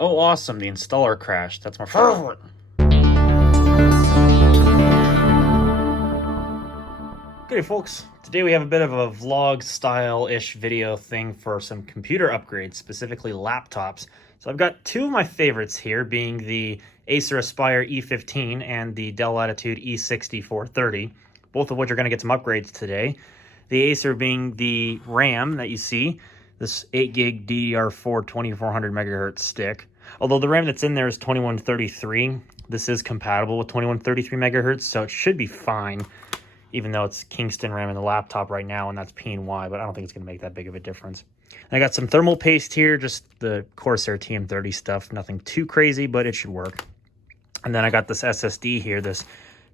Oh, awesome, the installer crashed. That's my favorite. Okay, folks, today we have a bit of a vlog style-ish video thing for some computer upgrades, specifically laptops. So I've got two of my favorites here, being the Acer Aspire E15 and the Dell Latitude E6430, both of which are going to get some upgrades today. The Acer being the RAM that you see, this 8 gig DDR4 2400 megahertz stick. Although the RAM that's in there is 2133, this is compatible with 2133 megahertz, so it should be fine, even though it's Kingston RAM in the laptop right now, and that's P&Y, but I don't think it's going to make that big of a difference. I got some thermal paste here, just the Corsair TM30 stuff, nothing too crazy, but it should work. And then I got this SSD here, this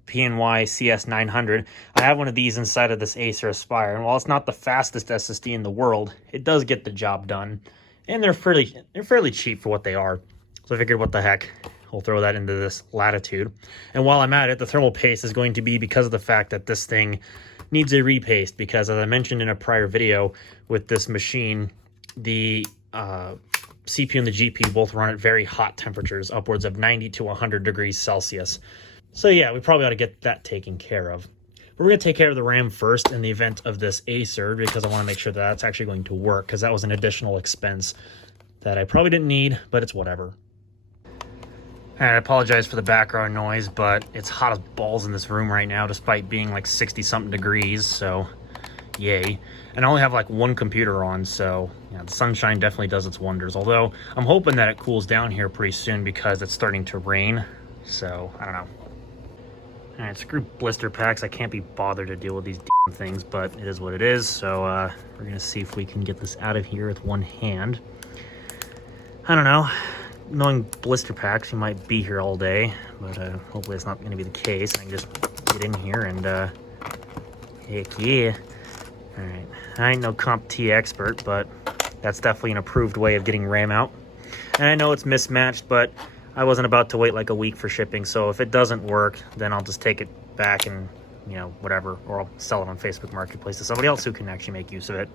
P&Y CS900. I have one of these inside of this Acer Aspire, and while it's not the fastest SSD in the world, it does get the job done. And they're fairly cheap for what they are. So I figured, what the heck, we'll throw that into this Latitude. And while I'm at it, the thermal paste is going to be because of the fact that this thing needs a repaste, because as I mentioned in a prior video with this machine, the CPU and the GPU both run at very hot temperatures, upwards of 90 to 100 degrees Celsius. So yeah, we probably ought to get that taken care of. But we're going to take care of the RAM first in the event of this Acer, because I want to make sure that that's actually going to work, because that was an additional expense that I probably didn't need, but it's whatever. And I apologize for the background noise, but it's hot as balls in this room right now, despite being like 60-something degrees, so yay. And I only have like one computer on, so yeah, the sunshine definitely does its wonders. Although I'm hoping that it cools down here pretty soon, because it's starting to rain, so I don't know. All right, screw blister packs. I can't be bothered to deal with these damn things, but it is what it is. So we're gonna see if we can get this out of here with one hand. I don't know. Knowing blister packs, you might be here all day, but hopefully it's not gonna be the case. I can just get in here and heck yeah. All right, I ain't no CompT expert, but that's definitely an approved way of getting RAM out. And I know it's mismatched, but I wasn't about to wait like a week for shipping, so if it doesn't work, then I'll just take it back and, you know, whatever, or I'll sell it on Facebook Marketplace to somebody else who can actually make use of it.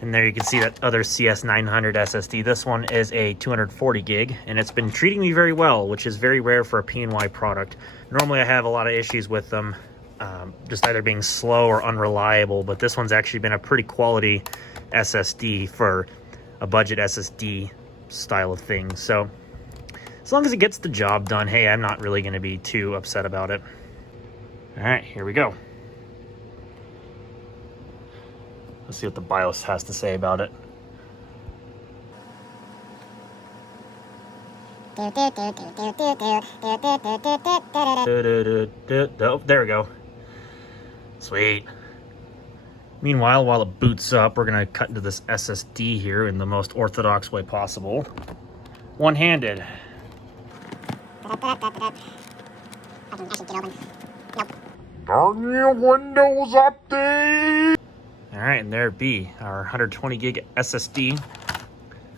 And there you can see that other CS900 SSD. This one is a 240 gig, and it's been treating me very well, which is very rare for a P&Y product. Normally I have a lot of issues with them, just either being slow or unreliable, but this one's actually been a pretty quality SSD for a budget SSD style of thing. So as long as it gets the job done, hey, I'm not really going to be too upset about it. All right, here we go. Let's see what the BIOS has to say about it. Oh, there we go. Sweet. Meanwhile, while it boots up, we're going to cut into this SSD here in the most orthodox way possible. One-handed. Darn you, Windows Update! Alright, and there it be, our 120 gig SSD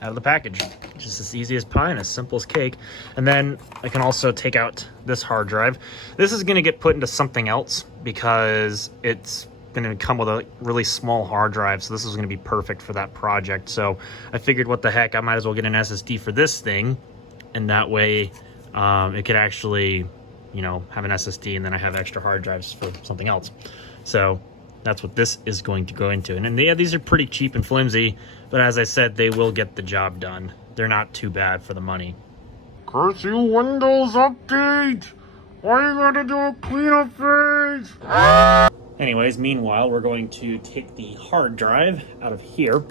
out of the package. Just as easy as pie and as simple as cake. And then I can also take out this hard drive. This is going to get put into something else, because it's going to come with a really small hard drive, so this is going to be perfect for that project. So I figured, what the heck, I might as well get an SSD for this thing, and that way it could actually, you know, have an SSD, and then I have extra hard drives for something else. So that's what this is going to go into. And yeah, these are pretty cheap and flimsy, but as I said, they will get the job done. They're not too bad for the money. Curse you, Windows Update! Why you gotta do a cleanup phase? Anyways, meanwhile, we're going to take the hard drive out of here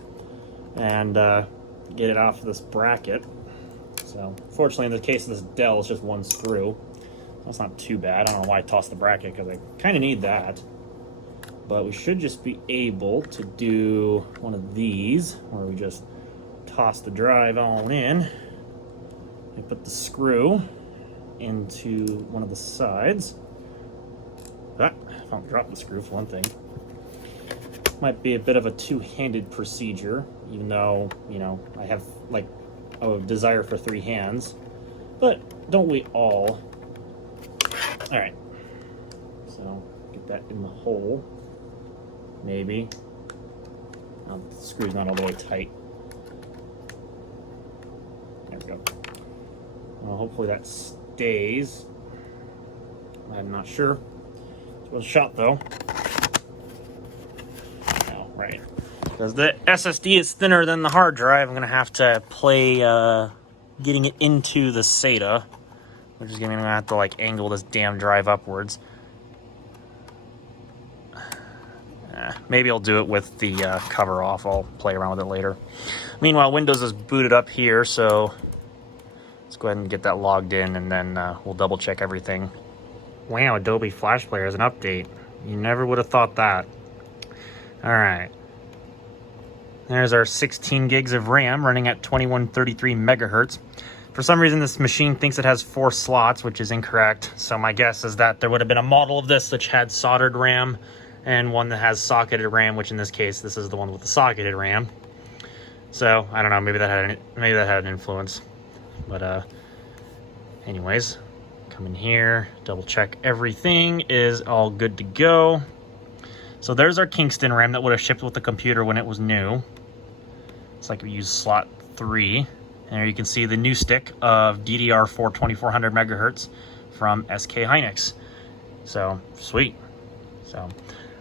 and get it off of this bracket. So, fortunately, in the case of this Dell, it's just one screw. That's not too bad. I don't know why I tossed the bracket, because I kind of need that. But we should just be able to do one of these, where we just toss the drive all in and put the screw into one of the sides. I found drop the screw for one thing. Might be a bit of a two-handed procedure, even though, you know, I have like a desire for three hands, but don't we all? All right, so get that in the hole, maybe. Oh, the screw's not all the way tight. There we go. Well, hopefully that stays. I'm not sure. It was a shot though. Oh, right. Because the SSD is thinner than the hard drive, I'm going to have to play getting it into the SATA, which is going to have to like angle this damn drive upwards. Maybe I'll do it with the cover off. I'll play around with it later. Meanwhile, Windows is booted up here, so let's go ahead and get that logged in, and then we'll double check everything. Wow, Adobe Flash Player is an update. You never would have thought that. All right. There's our 16 gigs of RAM running at 2133 megahertz. For some reason, this machine thinks it has 4 slots, which is incorrect. So my guess is that there would have been a model of this which had soldered RAM and one that has socketed RAM, which in this case, this is the one with the socketed RAM. So I don't know, maybe that had an influence. But anyways, come in here, double check everything is all good to go. So there's our Kingston RAM that would have shipped with the computer when it was new. It's like we use slot 3. And there you can see the new stick of DDR4 2400 megahertz from SK Hynix. So sweet. So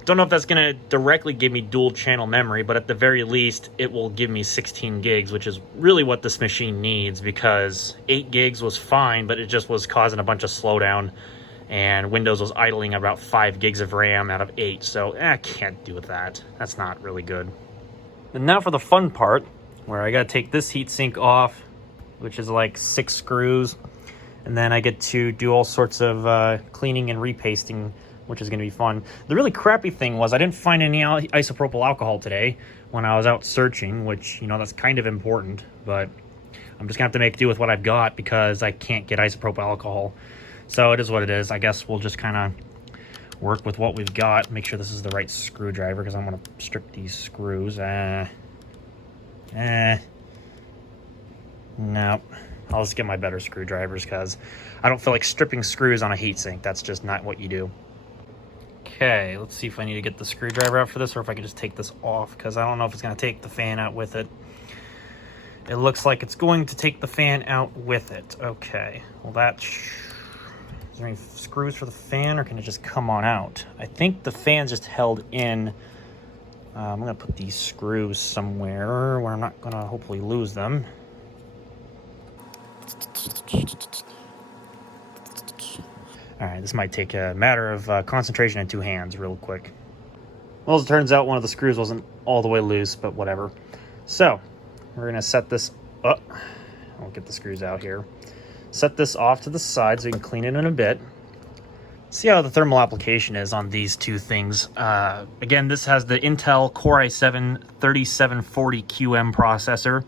don't know if that's going to directly give me dual channel memory, but at the very least it will give me 16 gigs, which is really what this machine needs, because 8 gigs was fine, but it just was causing a bunch of slowdown, and Windows was idling about 5 gigs of RAM out of 8. So I can't do with that. That's not really good. And now for the fun part, where I got to take this heatsink off, which is like 6 screws, and then I get to do all sorts of cleaning and repasting, which is going to be fun. The really crappy thing was I didn't find any isopropyl alcohol today when I was out searching, which, you know, that's kind of important, but I'm just going to have to make do with what I've got because I can't get isopropyl alcohol. So it is what it is. I guess we'll just kind of work with what we've got. Make sure this is the right screwdriver because I'm going to strip these screws. Nope. I'll just get my better screwdrivers because I don't feel like stripping screws on a heatsink. That's just not what you do. Okay, let's see if I need to get the screwdriver out for this or if I can just take this off, because I don't know if it's going to take the fan out with it. It looks like it's going to take the fan out with it. Okay, well is there any screws for the fan, or can it just come on out? I think the fan's just held in. I'm going to put these screws somewhere where I'm not going to hopefully lose them. All right, this might take a matter of concentration and 2 hands real quick. Well, as it turns out, one of the screws wasn't all the way loose, but whatever. So we're going to set this up. I'll get the screws out here. Set this off to the side so we can clean it in a bit. See how the thermal application is on these two things. Again, this has the Intel Core i7-3740QM processor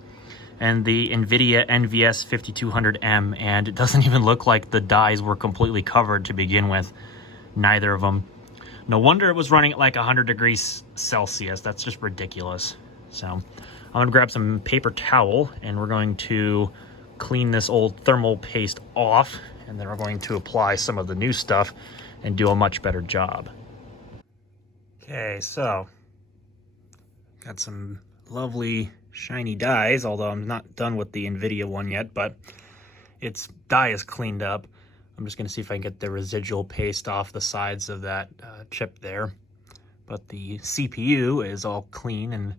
and the NVIDIA NVS 5200M, and it doesn't even look like the dies were completely covered to begin with. Neither of them. No wonder it was running at like 100 degrees Celsius. That's just ridiculous. So I'm gonna grab some paper towel and we're going to clean this old thermal paste off, and then we're going to apply some of the new stuff and do a much better job. Okay, so got some lovely shiny dies, although I'm not done with the NVIDIA one yet, but its die is cleaned up. I'm just going to see if I can get the residual paste off the sides of that chip there. But the CPU is all clean and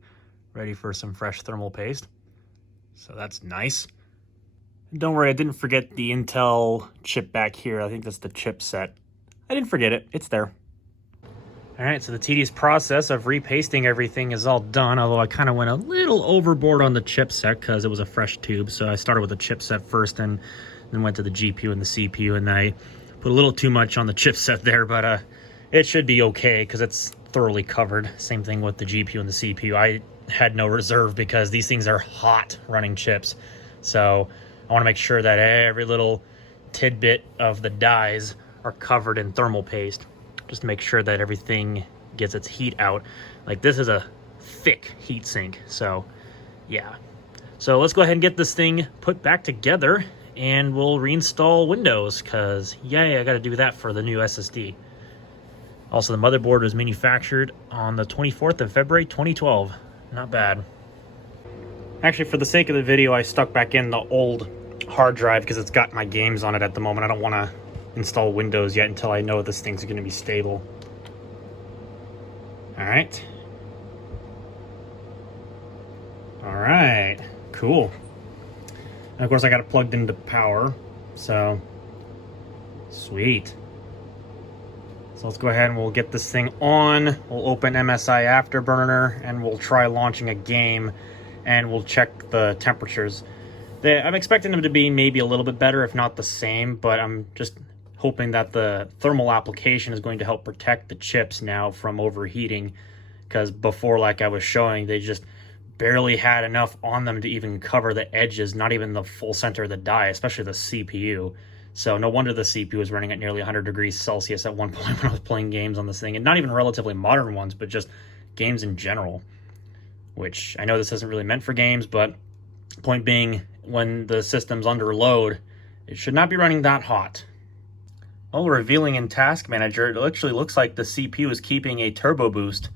ready for some fresh thermal paste. So that's nice. And don't worry, I didn't forget the Intel chip back here. I think that's the chipset. I didn't forget it. It's there. All right, so the tedious process of repasting everything is all done, although I kind of went a little overboard on the chipset because it was a fresh tube. So I started with the chipset first and then went to the GPU and the CPU, and I put a little too much on the chipset there, but it should be okay because it's thoroughly covered. Same thing with the GPU and the CPU. I had no reserve because these things are hot running chips. So I want to make sure that every little tidbit of the dies are covered in thermal paste, just to make sure that everything gets its heat out. Like, this is a thick heat sink, so yeah. So let's go ahead and get this thing put back together, and we'll reinstall Windows, because yay, I got to do that for the new SSD. Also, the motherboard was manufactured on the 24th of February 2012. Not bad. Actually, for the sake of the video, I stuck back in the old hard drive because it's got my games on it at the moment. I don't want to install Windows yet until I know this thing's going to be stable. All right. All right, cool. And of course I got it plugged into power, so sweet. So let's go ahead and we'll get this thing on. We'll open MSI Afterburner and we'll try launching a game and we'll check the temperatures. I'm expecting them to be maybe a little bit better, if not the same, but I'm just hoping that the thermal application is going to help protect the chips now from overheating, because before, like I was showing, they just barely had enough on them to even cover the edges, not even the full center of the die, especially the CPU. So no wonder the CPU was running at nearly 100 degrees Celsius at one point when I was playing games on this thing, and not even relatively modern ones, but just games in general, which I know this isn't really meant for games, but point being, when the system's under load, it should not be running that hot. Well, revealing in Task Manager, it actually looks like the CPU is keeping a turbo boost,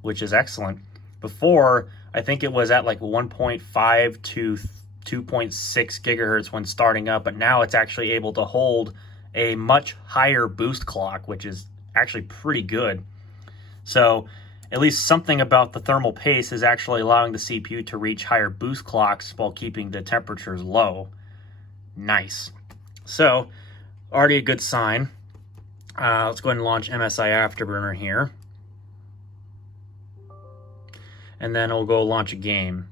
which is excellent. Before, I think it was at like 1.5 to 2.6 gigahertz when starting up, but now it's actually able to hold a much higher boost clock, which is actually pretty good. So at least something about the thermal paste is actually allowing the CPU to reach higher boost clocks while keeping the temperatures low. Nice. So already a good sign. Let's go ahead and launch MSI Afterburner here. And then we'll go launch a game.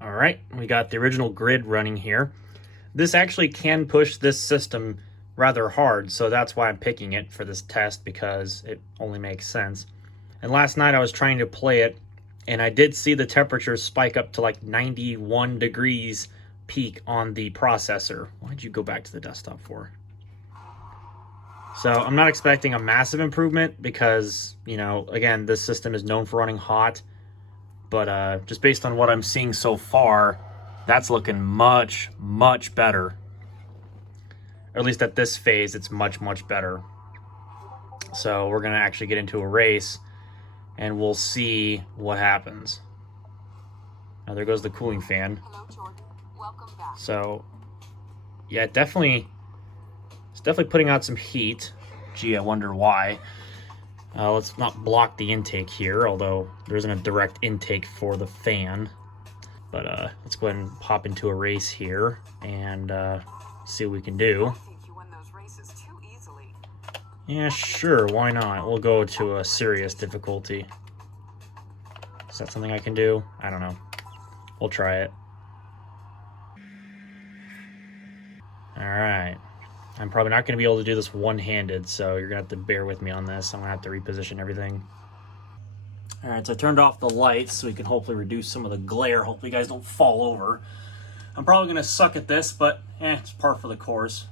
All right, we got the original grid running here. This actually can push this system rather hard, so that's why I'm picking it for this test, because it only makes sense. And last night I was trying to play it, and I did see the temperature spike up to like 91 degrees peak on the processor. Why'd you go back to the desktop for? So I'm not expecting a massive improvement because, you know, again, this system is known for running hot. But just based on what I'm seeing so far, that's looking much, much better. Or at least at this phase, it's much, much better. So we're going to actually get into a race, and we'll see what happens. Now there goes the cooling fan. Hello, Jordan. Welcome back. So, yeah, it's definitely putting out some heat. Gee, I wonder why. Let's not block the intake here, although there isn't a direct intake for the fan. But let's go ahead and pop into a race here and see what we can do. I think you win those races too easily. Yeah, sure, why not? We'll go to a serious difficulty. Is that something I can do? I don't know. We'll try it. Alright. I'm probably not going to be able to do this one-handed, so you're going to have to bear with me on this. I'm going to have to reposition everything. Alright, so I turned off the lights so we can hopefully reduce some of the glare. Hopefully you guys don't fall over. I'm probably going to suck at this, but it's par for the course.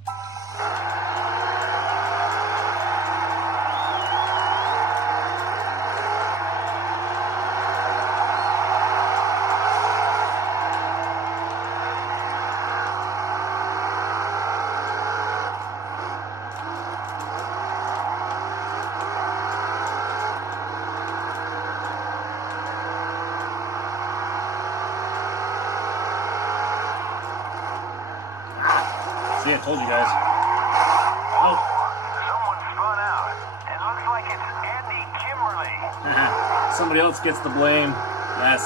See, I told you guys. Oh. Someone spun out. It looks like it's Andy Kimberly. Somebody else gets the blame. Yes.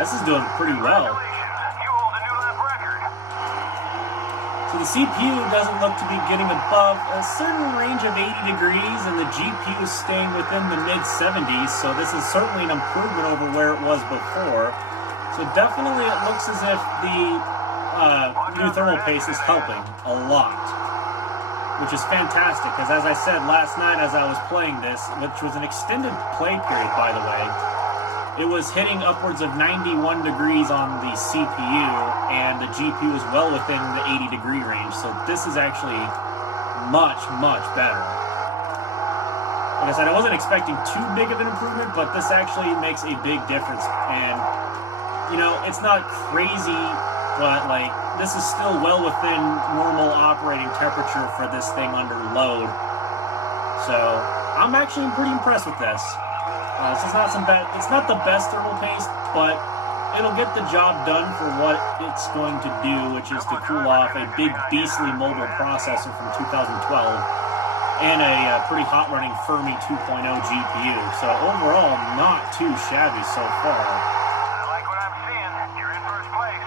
This is doing pretty well. So the CPU doesn't look to be getting above a certain range of 80 degrees, and the GPU is staying within the mid-70s, so this is certainly an improvement over where it was before. So definitely it looks as if the new thermal paste is helping a lot, which is fantastic, because as I said last night as I was playing this, which was an extended play period, by the way, it was hitting upwards of 91 degrees on the CPU, and the GPU is well within the 80 degree range, so this is actually much, much better. Like I said, I wasn't expecting too big of an improvement, but this actually makes a big difference, and you know, it's not crazy, but like this is still well within normal operating temperature for this thing under load. So I'm actually pretty impressed with this. It's not the best thermal paste, but it'll get the job done for what it's going to do, which is to cool off a big beastly mobile processor from 2012 and a pretty hot running Fermi 2.0 GPU. So overall, not too shabby so far. I like what I'm seeing. You're in first place.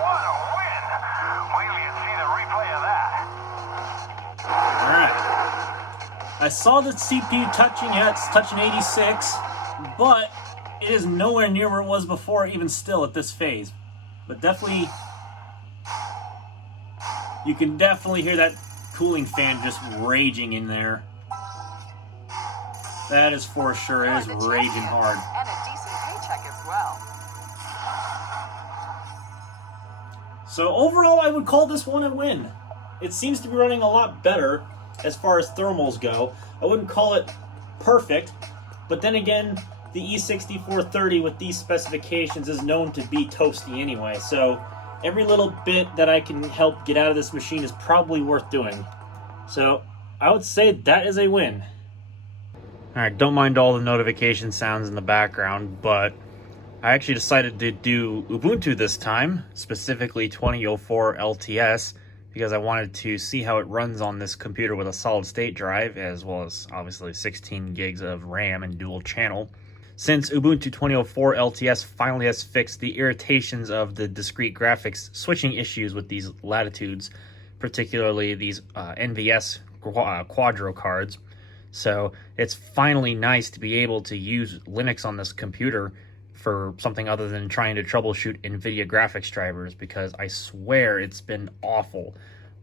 What a win! Wait till you see the replay of that. Alright. I saw the CPU touching, yeah, it's touching 86, but it is nowhere near where it was before, even still at this phase. But definitely, you can definitely hear that cooling fan just raging in there. That is for sure, it is The raging champion, hard. And a decent paycheck as well. So overall, I would call this one a win. It seems to be running a lot better as far as thermals go. I wouldn't call it perfect, but then again, the E6430 with these specifications is known to be toasty anyway, so every little bit that I can help get out of this machine is probably worth doing. So I would say that is a win. Alright, don't mind all the notification sounds in the background, but I actually decided to do Ubuntu this time, specifically 2004 LTS, because I wanted to see how it runs on this computer with a solid state drive, as well as obviously 16 gigs of RAM and dual channel. Since Ubuntu 2004 LTS finally has fixed the irritations of the discrete graphics switching issues with these Latitudes, particularly these NVS Quadro cards. So it's finally nice to be able to use Linux on this computer for something other than trying to troubleshoot NVIDIA graphics drivers, because I swear it's been awful.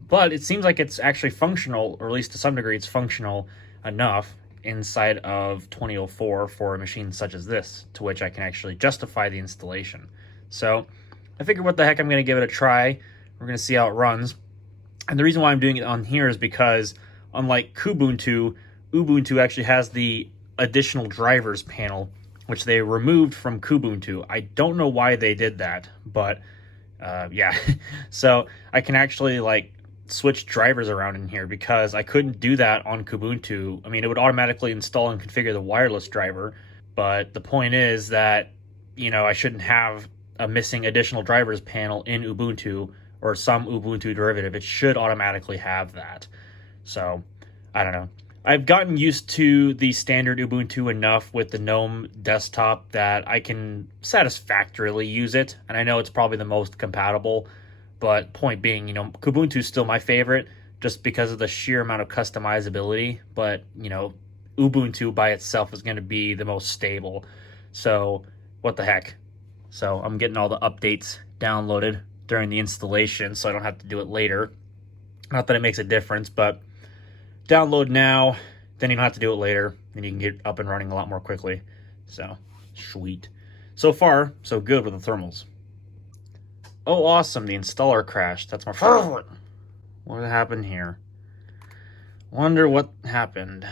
But it seems like it's actually functional, or at least to some degree it's functional enough inside of 2004 for a machine such as this, to which I can actually justify the installation. So I figured, what the heck, I'm going to give it a try. We're going to see how it runs. And the reason why I'm doing it on here is because, unlike Kubuntu, Ubuntu actually has the additional drivers panel, which they removed from Kubuntu. I don't know why they did that, but yeah. So I can actually like switch drivers around in here, because I couldn't do that on Kubuntu. I mean, it would automatically install and configure the wireless driver, but the point is that, you know, I shouldn't have a missing additional drivers panel in Ubuntu or some Ubuntu derivative. It should automatically have that. So I don't know. I've gotten used to the standard Ubuntu enough with the GNOME desktop that I can satisfactorily use it, and I know it's probably the most compatible, but point being, you know, Kubuntu is still my favorite just because of the sheer amount of customizability, but, you know, Ubuntu by itself is going to be the most stable, so what the heck. So I'm getting all the updates downloaded during the installation so I don't have to do it later. Not that it makes a difference, but download now, then you don't have to do it later, and you can get up and running a lot more quickly. So, sweet. So far, so good with the thermals. Oh, awesome, the installer crashed. That's my favorite. What happened here? Wonder what happened.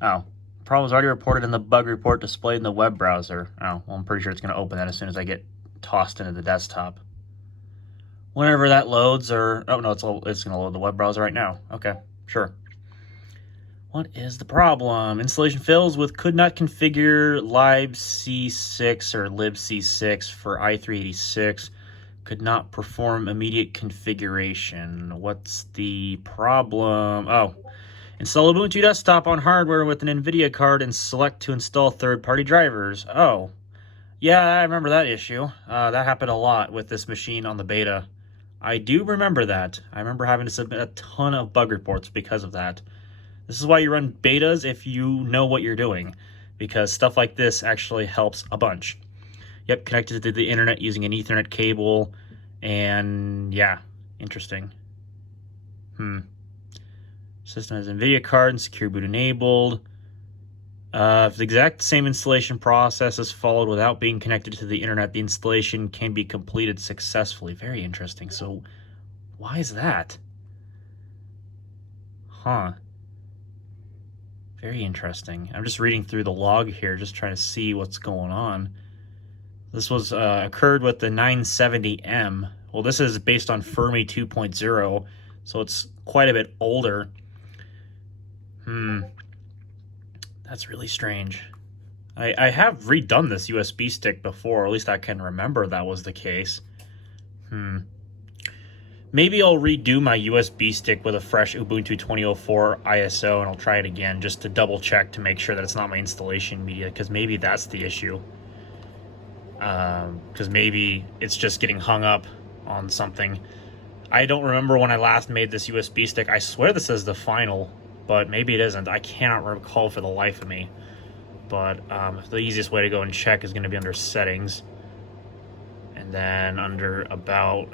Oh, problem was already reported in the bug report displayed in the web browser. Oh, well, I'm pretty sure it's going to open that as soon as I get tossed into the desktop. Whenever that loads, or... Oh, no, it's going to load the web browser right now. Okay, sure. What is the problem? Installation fails with could not configure libc6 or libc6 for i386. Could not perform immediate configuration. What's the problem? Oh, install Ubuntu desktop on hardware with an NVIDIA card and select to install third-party drivers. Oh, yeah, I remember that issue. That happened a lot with this machine on the beta. I do remember that. I remember having to submit a ton of bug reports because of that. This is why you run betas if you know what you're doing, because stuff like this actually helps a bunch. Yep, connected to the internet using an Ethernet cable, and yeah, interesting. System has NVIDIA card and secure boot enabled. If the exact same installation process is followed without being connected to the internet, the installation can be completed successfully. Very interesting. So, why is that? Huh. Very interesting. I'm just reading through the log here, just trying to see what's going on. This was occurred with the 970M. Well, this is based on Fermi 2.0, so it's quite a bit older. That's really strange. I have redone this USB stick before, or at least I can remember that was the case. Maybe I'll redo my USB stick with a fresh Ubuntu 2004 ISO, and I'll try it again just to double check to make sure that it's not my installation media, because maybe that's the issue. Because maybe it's just getting hung up on something. I don't remember when I last made this USB stick. I swear this is the final, but maybe it isn't. I cannot recall for the life of me. But the easiest way to go and check is going to be under settings, and then under about.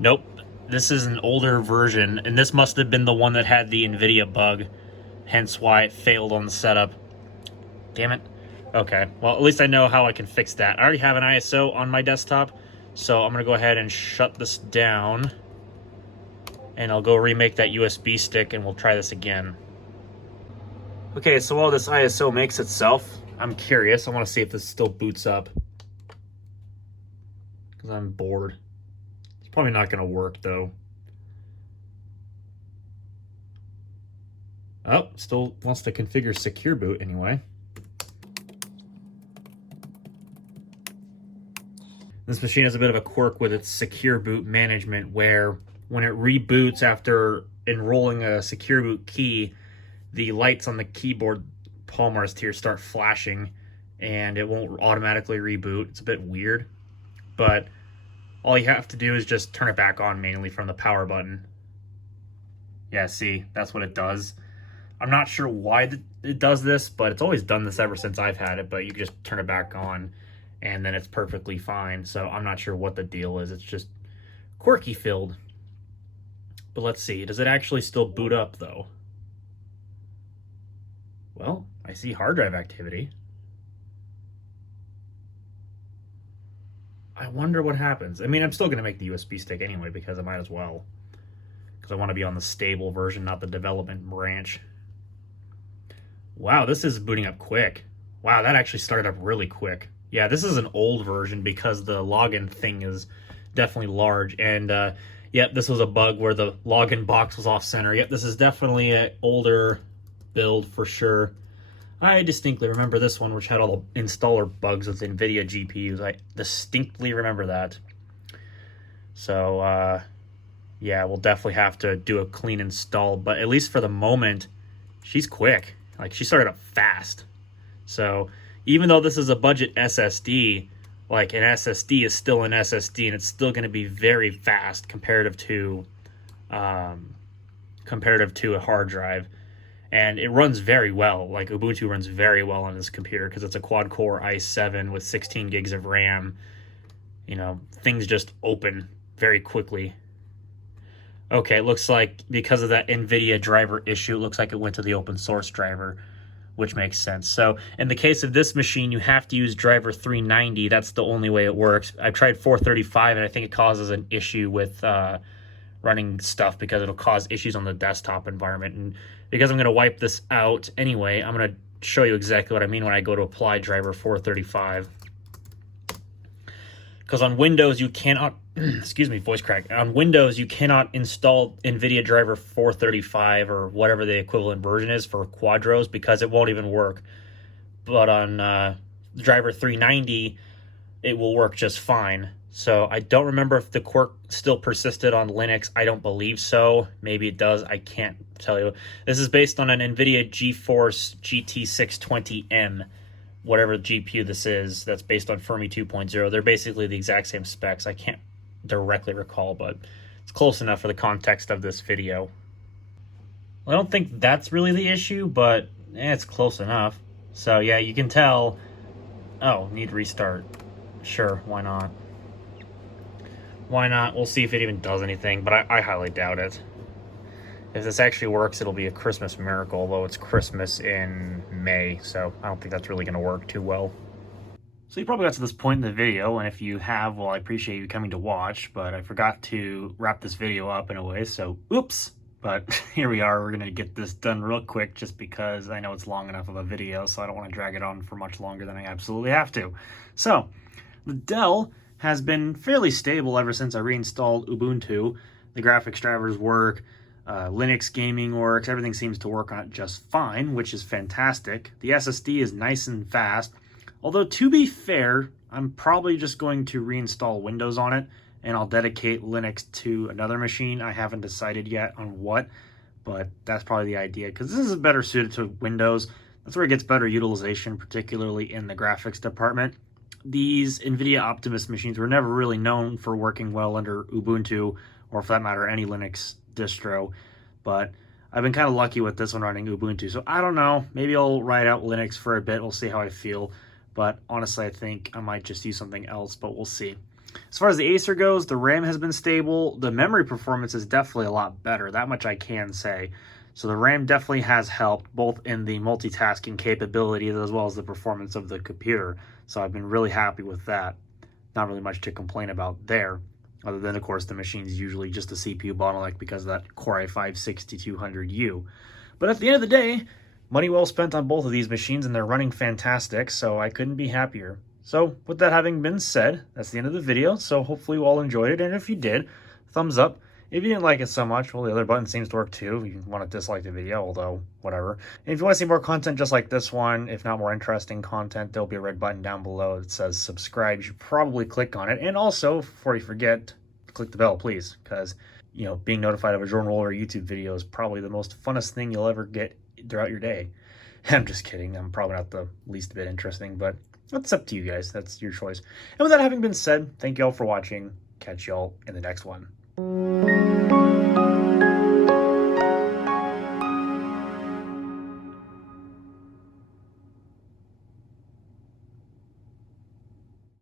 Nope, this is an older version, and this must have been the one that had the NVIDIA bug, hence why it failed on the setup. Damn it. Okay, well, at least I know how I can fix that. I already have an ISO on my desktop, so I'm going to go ahead and shut this down, and I'll go remake that USB stick, and we'll try this again. Okay, so while this ISO makes itself, I'm curious. I want to see if this still boots up, because I'm bored. Probably not going to work, though. Oh, still wants to configure secure boot anyway. This machine has a bit of a quirk with its secure boot management, where when it reboots after enrolling a secure boot key, the lights on the keyboard palm rest here start flashing, and it won't automatically reboot. It's a bit weird, but all you have to do is just turn it back on manually from the power button. Yeah, see, that's what it does. I'm not sure why it does this, but it's always done this ever since I've had it, but you can just turn it back on, and then it's perfectly fine. So I'm not sure what the deal is. It's just quirky filled. But let's see, does it actually still boot up, though? Well, I see hard drive activity. I wonder what happens. I mean, I'm still going to make the USB stick anyway, because I might as well. Because I want to be on the stable version, not the development branch. Wow, this is booting up quick. Wow, that actually started up really quick. Yeah, this is an old version because the login thing is definitely large. And, yep, this was a bug where the login box was off center. Yep, this is definitely an older build for sure. I distinctly remember this one, which had all the installer bugs with NVIDIA GPUs. I distinctly remember that. So, yeah, we'll definitely have to do a clean install. But at least for the moment, she's quick. Like, she started up fast. So, even though this is a budget SSD, like, an SSD is still an SSD, and it's still going to be very fast comparative to a hard drive. And it runs very well. Like, Ubuntu runs very well on this computer because it's a quad-core i7 with 16 gigs of RAM. You know, things just open very quickly. Okay, it looks like because of that NVIDIA driver issue, it looks like it went to the open source driver, which makes sense. So, in the case of this machine, you have to use driver 390. That's the only way it works. I've tried 435, and I think it causes an issue with running stuff because it'll cause issues on the desktop environment. And because I'm going to wipe this out anyway, I'm going to show you exactly what I mean when I go to apply driver 435. Because on Windows, you cannot, excuse me, voice crack. On Windows, you cannot install NVIDIA driver 435 or whatever the equivalent version is for Quadros because it won't even work. But on driver 390, it will work just fine. So I don't remember if the quirk still persisted on Linux. I don't believe so. Maybe it does. I can't tell you. This is based on an NVIDIA GeForce GT620M. Whatever GPU this is, that's based on Fermi 2.0. They're basically the exact same specs. I can't directly recall, but it's close enough for the context of this video. I don't think that's really the issue, but it's close enough. So yeah, you can tell. Oh, need restart. Sure, why not? Why not? We'll see if it even does anything, but I highly doubt it. If this actually works, it'll be a Christmas miracle, although it's Christmas in May, so I don't think that's really going to work too well. So you probably got to this point in the video, and if you have, well, I appreciate you coming to watch, but I forgot to wrap this video up in a way, so oops. But here we are. We're going to get this done real quick just because I know it's long enough of a video, so I don't want to drag it on for much longer than I absolutely have to. So the Dell has been fairly stable ever since I reinstalled Ubuntu. The graphics drivers work. Linux gaming works. Everything seems to work on it just fine, which is fantastic. The SSD is nice and fast. Although, to be fair, I'm probably just going to reinstall Windows on it, and I'll dedicate Linux to another machine. I haven't decided yet on what, but that's probably the idea, because this is better suited to Windows. That's where it gets better utilization, particularly in the graphics department. These NVIDIA Optimus machines were never really known for working well under Ubuntu, or for that matter, any Linux distro, but I've been kind of lucky with this one running Ubuntu, so I don't know, maybe I'll ride out Linux for a bit. We'll see how I feel, but honestly I think I might just use something else, but we'll see. As far as the Acer goes, the RAM has been stable. The memory performance is definitely a lot better, that much I can say. So the RAM definitely has helped, both in the multitasking capabilities as well as the performance of the computer, so I've been really happy with that. Not really much to complain about there. Other than, of course, the machine's usually just a CPU bottleneck because of that Core i5-6200U. But at the end of the day, money well spent on both of these machines, and they're running fantastic, so I couldn't be happier. So, with that having been said, that's the end of the video, so hopefully you all enjoyed it, and if you did, thumbs up. If you didn't like it so much, well, the other button seems to work too. If you want to dislike the video, although, whatever. And if you want to see more content just like this one, if not more interesting content, there'll be a red button down below that says subscribe. You should probably click on it. And also, before you forget, click the bell, please, because, you know, being notified of a Jordan Roller YouTube video is probably the most funnest thing you'll ever get throughout your day. I'm just kidding. I'm probably not the least bit interesting, but that's up to you guys. That's your choice. And with that having been said, thank you all for watching. Catch y'all in the next one.